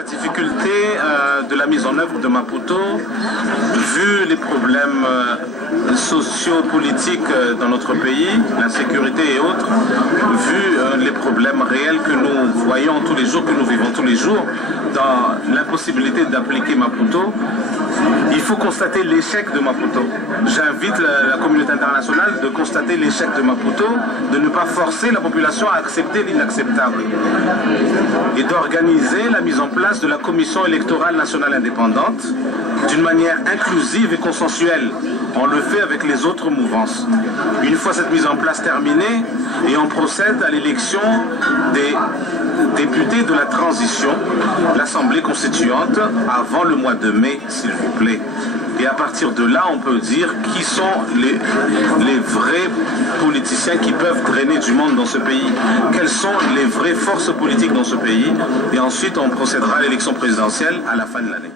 la difficulté de la mise en œuvre de Maputo, vu les problèmes socio-politiques dans notre pays, l'insécurité et autres, vu les problèmes réels que nous voyons tous les jours, que nous vivons tous les jours, dans l'impossibilité d'appliquer Maputo, il faut constater l'échec de Maputo. J'invite la communauté internationale de constater l'échec de Maputo, de ne pas forcer la population à accepter l'inacceptable et d'organiser la mise en place de la Commission électorale nationale indépendante d'une manière inclusive et consensuelle. On le fait avec les autres mouvances. Une fois cette mise en place terminée, et on procède à l'élection des députés de la transition, l'Assemblée constituante, avant le mois de mai, s'il vous plaît. Et à partir de là, on peut dire qui sont les vrais politiciens qui peuvent drainer du monde dans ce pays. Quelles sont les vraies forces politiques dans ce pays. Et ensuite, on procédera à l'élection présidentielle à la fin de l'année.